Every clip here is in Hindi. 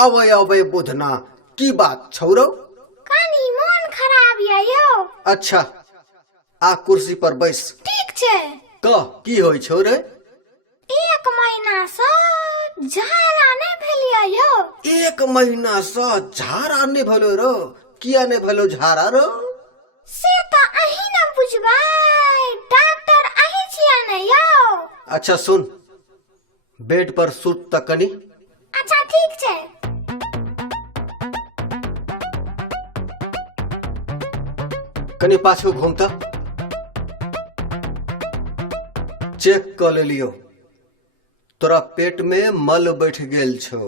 अबे अबे बुधना की बात छौरो? कनी मन खराब यो। अच्छा आ कुर्सी पर बैस। ठीक छे। कह की होय छौ रे? 1 महीना से झाड़ा नहीं भेलिया यो। 1 महीना से झाड़ा नहीं भेलो रो? किया नहीं भेलो झाड़ा रो? से तो अही न बुझबाई, डॉक्टर अही छिया न यो। अच्छा सुन, बेड पर सुत त कनी। अच्छा ठीक छे। कनी पाछू घूमता, चेक कर ले लियो, तोरा पेट में मल बैठ गेल छो।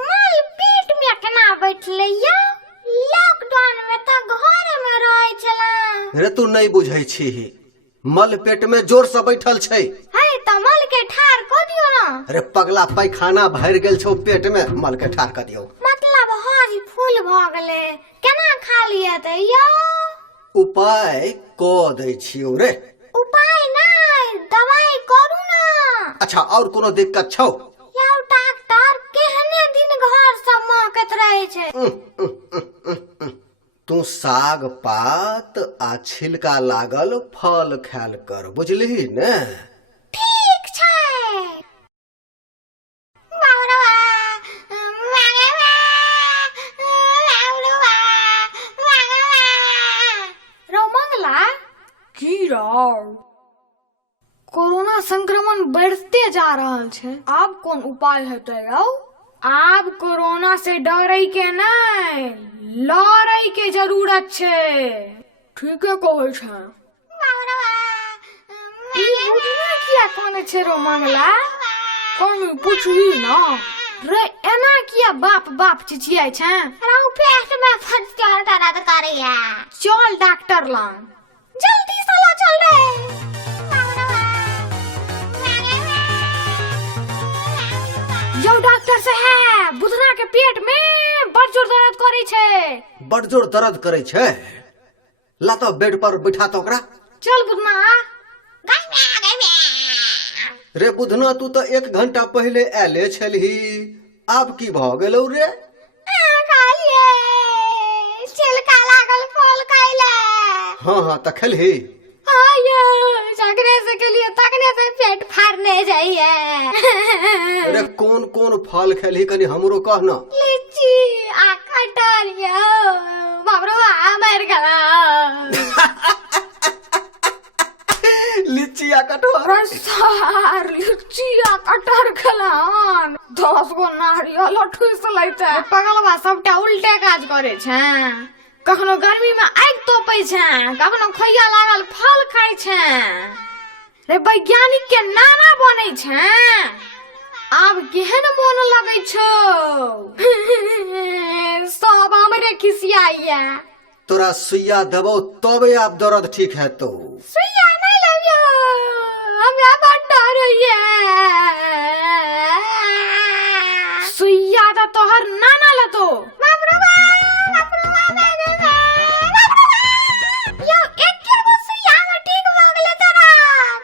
मल पेट में केना बैठले यो? लॉकडाउन में तो घर में रहै छला। रे तू नहीं बुझै छी, मल पेट में जोर से बैठल छै। है त मल के ठार क दियो ना। अरे पगला, पैखाना भर गेल छौ पेट में, मल के ठार क दियो। मतलब हाजी फूल भ गेले, केना खा लिया त यो? उपाय क दै छियो रे। उपाय नहीं, दवाई करू ना। अच्छा और कोनो दिक्कत छौ? यो डॉक्टर, केहने दिन घर सब महकत रहे छे। तू साग पात आ छिलका लागल फल खायल कर, बुझलिही ने? ठीक छे। की रौ? कोरोना संक्रमण बढ़ते जा रहा है, अब कौन उपाय हेतै यौ? आब कोरोना से डरै के नहीं, लड़ै के जरूरत छे। ठीके कहै छै। ई बुढ़िया किया काने छे रो मंगला? कौन पूछही ना रे, एना किया बाप बाप चिचियाई छे? रौ पेट में फटकार दर्द करिया। चल डॉक्टर लंग, जल्दी चलो चल रे। यो डॉक्टर से है, बुधना के पेट में बड़ जोर दर्द करे छे। बड़ जोर दर्द करे छे? ला तो बेड पर बैठा तो ओकरा। चल बुधना। रे बुधना, तू तो 1 घंटा पहले आले छलही, आब की भ गेलौ रे? छिलका लागल फल खाइले। हाँ हाँ त खेलही? हाँ यो, झगड़े से के लिए तकने से पेट फाड़ने जाइए। अरे कौन कौन फल खेलही कनी हमरो कह न। लीची आ कटहल यो, बाबरो मर गया। लीची आ कटहल? सर लीची आ कटहल खलान 10 गो नारियल ठुस लैते। पगलवा सबटा उल्टे काज करे छे। कखनो गर्मी में आग तोपे छे, कखनो खैया लागल फल खाय छे। रे वैज्ञानिक के नाना बने छे। आब केहन मन लगे छो? सब हमरे खिसियाइया। तोरा सुइया देबो तबे आब दर्द ठीक हेतौ। सुइया नहीं लेबियो, हमरा बड़ डर होइया। सुइया तो तोहर नाना लतो।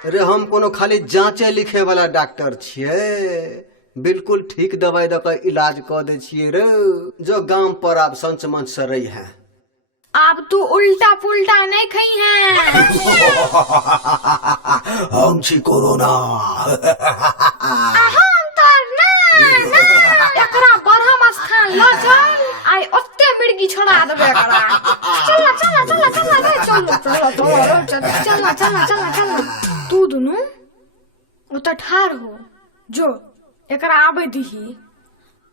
अरे हम कोनो खाली जांचे लिखे वाला डॉक्टर छिये, बिल्कुल ठीक दवाई द के इलाज क दे छिये रे। जो गांव पर आप संच मंच से रही है। अब तू उल्टा पुल्टा नहीं खई है। हम छी कोरोना। हम तो ना एकरा बरहम स्थान ल चल, आई ओते मिर्गी छोड़ा देबे एकरा। चल चल चल चल रे, चल चल चल चल। तू दुनु ओत ठार हो, जो एकरा आबे दीही।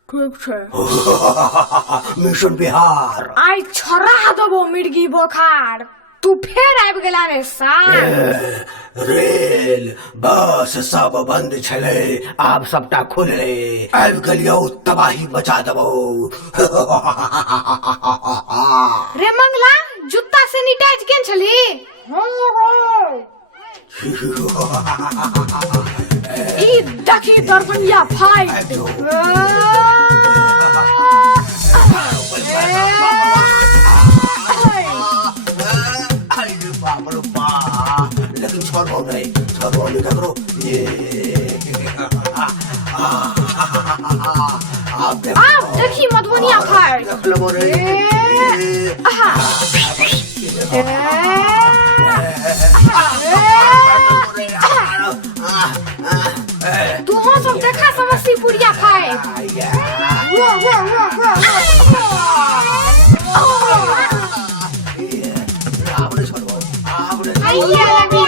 ठीक छे। मिशन बिहार। आई छोड़ा देबो मिर्गी बोखार। तू फेर आबि गेला रे सार। रेल बस सब बंद छले, आब सबटा खुलले, आबि गेलियो, तबाही मचा देबो। रे मंगला, जूता सैनिटाइज केन छली? ई देखी दरभंगिया फाइट। लेकिन छोड़ो नहीं करो ये। आप आप देखी मधुबनिया फाइट लगलो रे तुहो सब देखा समस्तीपुरिया फाइट आइया लगी